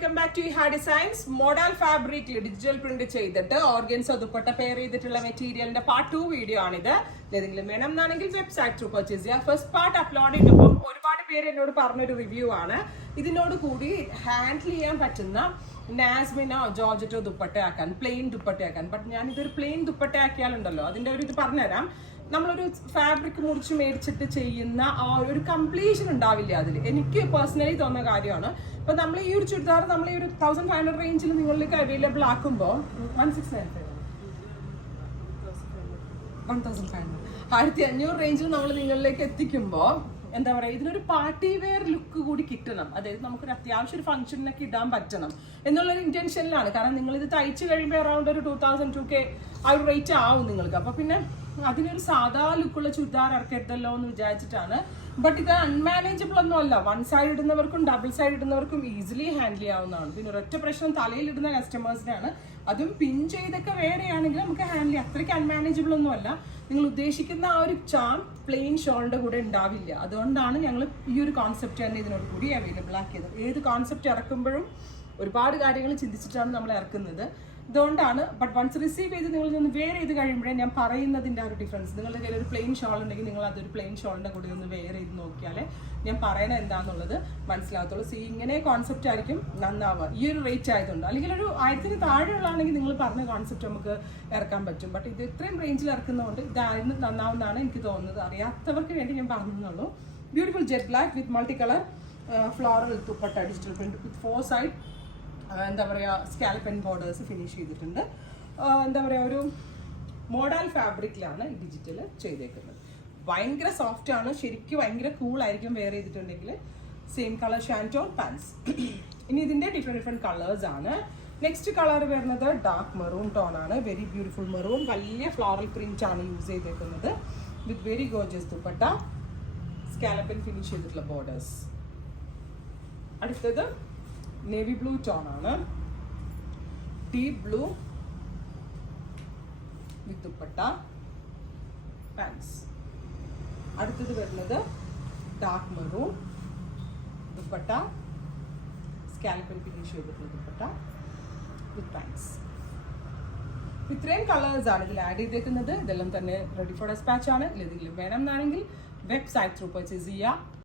Welcome back to ഹാ designs. Model ഫാബ്രിക്കിൽ digital print ചെയ്തിട്ട് ഓർഗൻസോ ദുപ്പട്ട പെയർ ചെയ്തിട്ടുള്ള മെറ്റീരിയലിന്റെ പാർട്ട് 2 വീഡിയോ ആണിത്. ഏതെങ്കിലും വേണം എന്നാണെങ്കിൽ വെബ്സൈറ്റ് ത്രൂ പർച്ചേസ് ചെയ്യുക. ഫസ്റ്റ് പാർട്ട് അപ്ലോഡ് ചെയ്തപ്പോൾ ഒരുപാട് പേര് എന്നോട് പറഞ്ഞൊരു റിവ്യൂ ആണ്. ഇതിനോട് കൂടി ഹാൻഡിൽ ചെയ്യാൻ പറ്റുന്ന നാസ്മിനോ ജോർജറ്റോ ദുപ്പട്ടയാക്കാൻ, പ്ലെയിൻ ദുപ്പട്ടയാക്കാൻ. ബട്ട് ഞാൻ ഇതൊരു പ്ലെയിൻ ദുപ്പട്ടയാക്കിയാലുണ്ടല്ലോ അതിന്റെ ഒരു ഇത് പറഞ്ഞുതരാം. നമ്മളൊരു ഫാബ്രിക് മുറിച്ച് മേടിച്ചിട്ട് ചെയ്യുന്ന ആ ഒരു കംപ്ലീഷൻ ഉണ്ടാവില്ല അതിൽ. എനിക്ക് പേഴ്സണലി തോന്നുന്ന കാര്യമാണ്. ഇപ്പൊ നമ്മൾ ഈ ഒരു ചുരിദാർ നമ്മൾ ഈ ഒരു 1500 റേഞ്ചിൽ നിങ്ങളിലേക്ക് അവൈലബിൾ ആക്കുമ്പോൾ 1500 റേഞ്ചിൽ നമ്മൾ നിങ്ങളിലേക്ക് എത്തിക്കുമ്പോൾ എന്താ പറയുക, ഇതിനൊരു പാർട്ടി വെയർ ലുക്ക് കൂടി കിട്ടണം. അതായത് നമുക്കൊരു അത്യാവശ്യം ഒരു ഫംഗ്ഷനിലൊക്കെ ഇടാൻ പറ്റണം എന്നുള്ളൊരു ഇന്റൻഷനിലാണ്. കാരണം നിങ്ങൾ ഇത് തയ്ച്ച് കഴിയുമ്പോൾ അറൗണ്ട് ഒരു 2000 2K ആ ഒരു റേറ്റ് ആവും നിങ്ങൾക്ക്. അപ്പൊ പിന്നെ അതിനൊരു സാധാ ലുക്കുള്ള ചുരിദാർ ഇറക്കരുതല്ലോ എന്ന് വിചാരിച്ചിട്ടാണ്. ബട്ട് ഇത് അൺമാനേജബിൾ ഒന്നും അല്ല. വൺ സൈഡ് ഇടുന്നവർക്കും ഡബിൾ സൈഡ് ഇടുന്നവർക്കും ഈസിലി ഹാൻഡിൽ ചെയ്യാവുന്നതാണ്. പിന്നെ ഒരൊറ്റ പ്രശ്നം തലയിലിടുന്ന കസ്റ്റമേഴ്സിനാണ്. അതും പിൻ ചെയ്തൊക്കെ വേറെയാണെങ്കിൽ നമുക്ക് ഹാൻഡിൽ ചെയ്യാം. അത്രയ്ക്ക് അൺമാനേജബിൾ ഒന്നും അല്ല. നിങ്ങൾ ഉദ്ദേശിക്കുന്ന ആ ഒരു ചാം പ്ലെയിൻ ഷോളിന്റെ കൂടെ ഉണ്ടാവില്ല. അതുകൊണ്ടാണ് ഞങ്ങൾ ഈ ഒരു കോൺസെപ്റ്റ് തന്നെ ഇതിനോട് കൂടി അവൈലബിൾ ആക്കിയത്. ഏത് കോൺസെപ്റ്റ് ഇറക്കുമ്പോഴും ഒരുപാട് കാര്യങ്ങൾ ചിന്തിച്ചിട്ടാണ് നമ്മൾ ഇറക്കുന്നത്. ഇതുകൊണ്ടാണ്. ബട്ട് വൺസ് റിസീവ് ചെയ്ത് നിങ്ങൾ ഒന്ന് വെയർ ചെയ്ത് കഴിയുമ്പോഴേ ഞാൻ പറയുന്നതിൻ്റെ ആ ഒരു ഡിഫറൻസ്. നിങ്ങളുടെ കയ്യിൽ ഒരു പ്ലെയിൻ ഷോൾ ഉണ്ടെങ്കിൽ നിങ്ങൾ അതൊരു പ്ലെയിൻ ഷോളിൻ്റെ കൂടെ ഒന്ന് വെയർ ചെയ്ത് നോക്കിയാലേ ഞാൻ പറയണത് എന്താണെന്നുള്ളത് മനസ്സിലാകത്തുള്ളൂ. സോ ഇങ്ങനെ കോൺസെപ്റ്റ് ആയിരിക്കും നന്നാവുക ഈ ഒരു റേറ്റ് ആയതുകൊണ്ട്. അല്ലെങ്കിൽ ഒരു 1000 താഴെയുള്ളതാണെങ്കിൽ നിങ്ങൾ പറഞ്ഞ കോൺസെപ്റ്റ് നമുക്ക് ഇറക്കാൻ പറ്റും. ബട്ട് ഇത് ഇത്രയും റേഞ്ചിൽ ഇറക്കുന്നതുകൊണ്ട് ഇതായിരുന്നു നന്നാവുന്നതാണ് എനിക്ക് തോന്നുന്നത്. അറിയാത്തവർക്ക് വേണ്ടി ഞാൻ പറഞ്ഞുള്ളൂ. Beautiful jet black with multi colour floral dupatta digital print with 4 side എന്താ പറയുക സ്കാലപ്പൻ ബോർഡേഴ്സ് ഫിനിഷ് ചെയ്തിട്ടുണ്ട്. എന്താ പറയുക, ഒരു മോഡൽ ഫാബ്രിക്കിലാണ് ഈ ഡിജിറ്റൽ ചെയ്തേക്കുന്നത്. ഭയങ്കര സോഫ്റ്റ് ആണ്. ശരിക്കും ഭയങ്കര കൂളായിരിക്കും വെയർ ചെയ്തിട്ടുണ്ടെങ്കിൽ. Same colour shantoon pants. ഇനി ഇതിൻ്റെ ഡിഫറെൻറ്റ് കളേഴ്സ് ആണ്. നെക്സ്റ്റ് കളർ വരുന്നത് ഡാർക്ക് മെറൂൺ ടോൺ ആണ്. Very beautiful maroon. വലിയ ഫ്ലോറൽ പ്രിന്റ് ആണ് യൂസ് ചെയ്തേക്കുന്നത് with very gorgeous dupatta, scalloped finish ചെയ്തിട്ടുള്ള ബോർഡേഴ്സ്. അടുത്തത് നേവി ബ്ലൂ ടോൺ ആണ്. Deep blue with dupatta pants. അടുത്തത് വരുന്നത് dark maroon dupatta, scalloped finish ചെയ്തിട്ടുള്ള ദുപ്പട്ട വിത്ത് പാൻസ്. ഇത്രയും കളേഴ്സ് ആണ് ഇതിൽ ആഡ് ചെയ്തേക്കുന്നത്. ഇതെല്ലാം തന്നെ റെഡി ഫോർ ഡെസ്പാച്ച് ആണ്. ഇതിലെന്തെങ്കിലും വേണം എന്നാണെങ്കിൽ വെബ്സൈറ്റ് ത്രൂ പർച്ചേസ് ചെയ്യുക.